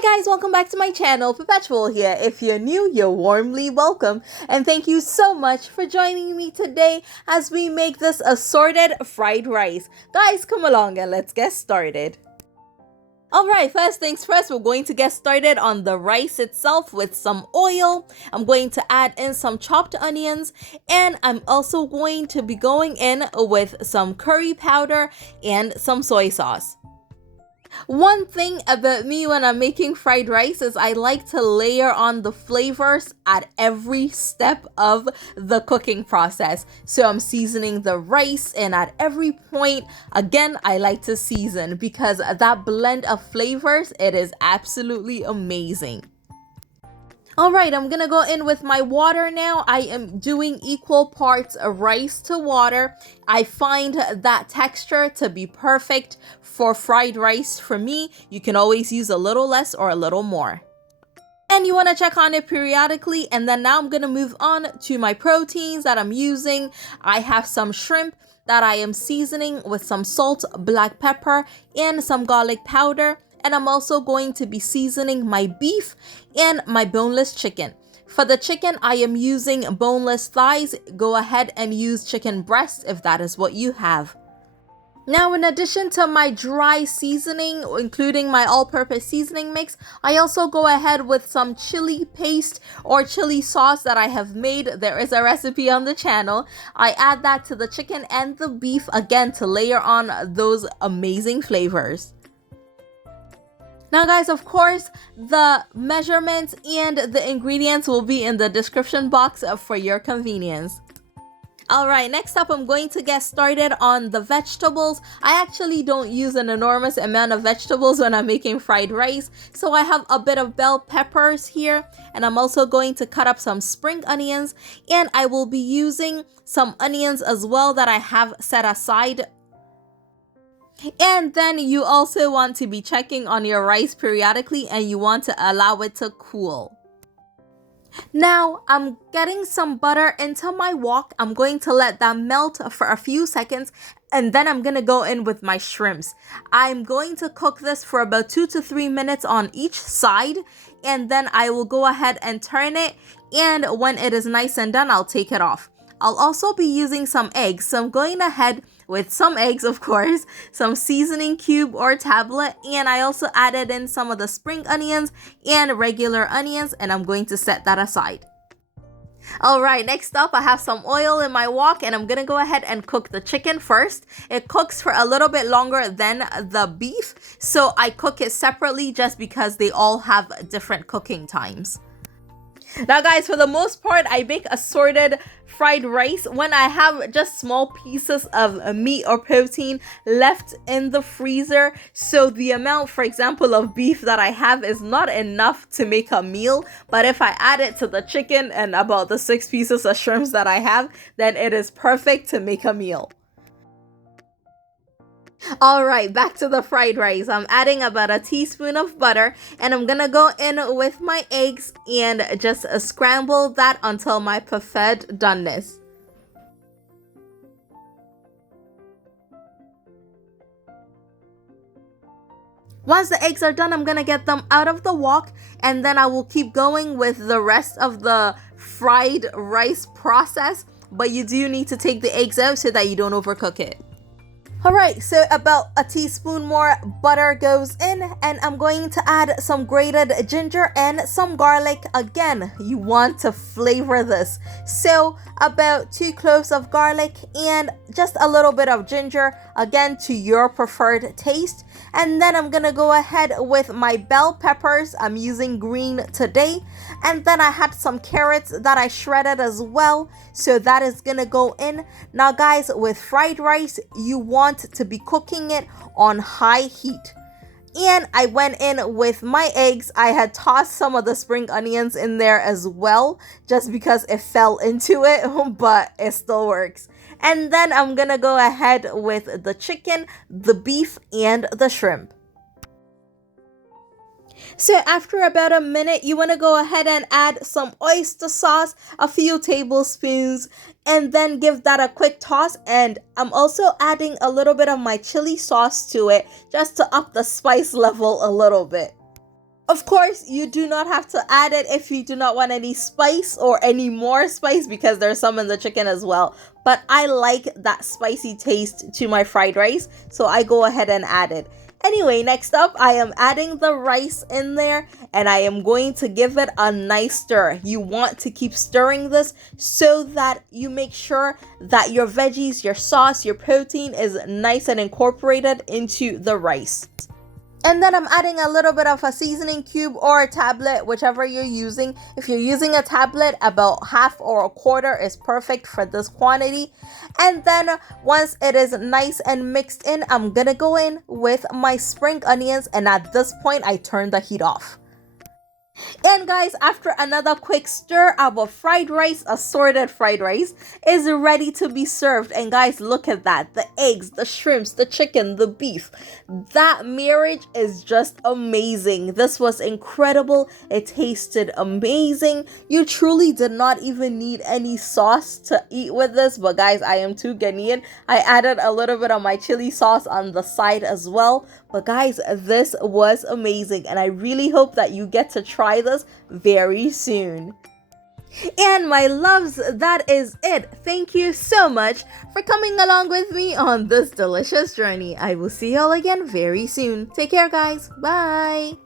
Hi guys, welcome back to my channel. Perpetual here. If you're new, you're warmly welcome. And thank you so much for joining me today as we make this assorted fried rice. Guys, come along and let's get started. Alright, first things first, we're going to get started on the rice itself with some oil. I'm going to add in some chopped onions, and I'm also going to be going in with some curry powder and some soy sauce. One thing about me when I'm making fried rice is I like to layer on the flavors at every step of the cooking process. So I'm seasoning the rice, and at every point, again, I like to season because that blend of flavors, it is absolutely amazing. Alright, I'm gonna go in with my water now. I am doing equal parts of rice to water. I find that texture to be perfect for fried rice for me. You can always use a little less or a little more. And you want to check on it periodically. And then now I'm gonna move on to my proteins that I'm using. I have some shrimp that I am seasoning with some salt, black pepper, and some garlic powder. And I'm also going to be seasoning my beef and my boneless chicken. For the chicken, I am using boneless thighs. Go ahead and use chicken breast if that is what you have. Now, in addition to my dry seasoning, including my all-purpose seasoning mix, I also go ahead with some chili paste or chili sauce that I have made. There is a recipe on the channel. I add that to the chicken and the beef, again, to layer on those amazing flavors. Now guys, of course, the measurements and the ingredients will be in the description box for your convenience. Alright, next up I'm going to get started on the vegetables. I actually don't use an enormous amount of vegetables when I'm making fried rice. So I have a bit of bell peppers here, and I'm also going to cut up some spring onions, and I will be using some onions as well that I have set aside. And then you also want to be checking on your rice periodically, and you want to allow it to cool. Now, I'm getting some butter into my wok. I'm going to let that melt for a few seconds, and then I'm going to go in with my shrimps. I'm going to cook this for about 2 to 3 minutes on each side, and then I will go ahead and turn it, and when it is nice and done, I'll take it off. I'll also be using some eggs, so I'm going ahead with some eggs, of course, some seasoning cube or tablet, and I also added in some of the spring onions and regular onions, and I'm going to set that aside. Alright, next up I have some oil in my wok, and I'm gonna go ahead and cook the chicken first. It cooks for a little bit longer than the beef, so I cook it separately just because they all have different cooking times. Now guys, for the most part, I bake assorted fried rice when I have just small pieces of meat or protein left in the freezer. So the amount, for example, of beef that I have is not enough to make a meal. But if I add it to the chicken and about the 6 pieces of shrimps that I have, then it is perfect to make a meal. Alright, back to the fried rice. I'm adding about a teaspoon of butter, and I'm gonna go in with my eggs and just scramble that until my preferred doneness. Once the eggs are done, I'm gonna get them out of the wok, and then I will keep going with the rest of the fried rice process. But you do need to take the eggs out so that you don't overcook it. Alright, so about a teaspoon more butter goes in, and I'm going to add some grated ginger and some garlic. Again, you want to flavor this. So about 2 cloves of garlic and just a little bit of ginger, again to your preferred taste. And then I'm gonna go ahead with my bell peppers. I'm using green today. And then I had some carrots that I shredded as well, so that is gonna go in. Now guys, with fried rice, you want to be cooking it on high heat. And I went in with my eggs. I had tossed some of the spring onions in there as well, just because it fell into it, but it still works. And then I'm gonna go ahead with the chicken, the beef, and the shrimp. So after about a minute, you want to go ahead and add some oyster sauce, a few tablespoons, and then give that a quick toss. And I'm also adding a little bit of my chili sauce to it just to up the spice level a little bit. Of course, you do not have to add it if you do not want any spice or any more spice, because there's some in the chicken as well. But I like that spicy taste to my fried rice, so I go ahead and add it. Anyway, next up, I am adding the rice in there, and I am going to give it a nice stir. You want to keep stirring this so that you make sure that your veggies, your sauce, your protein is nice and incorporated into the rice. And then I'm adding a little bit of a seasoning cube or a tablet, whichever you're using. If you're using a tablet, about half or a quarter is perfect for this quantity. And then once it is nice and mixed in, I'm gonna go in with my spring onions, and at this point I turn the heat off. And guys, after another quick stir, our fried rice, assorted fried rice, is ready to be served. And guys, look at that. The eggs, the shrimps, the chicken, the beef. That marriage is just amazing. This was incredible. It tasted amazing. You truly did not even need any sauce to eat with this. But guys, I am too Ghanaian. I added a little bit of my chili sauce on the side as well. But guys, this was amazing, and I really hope that you get to try this very soon. And my loves, that is it. Thank you so much for coming along with me on this delicious journey. I will see y'all again very soon. Take care, guys. Bye.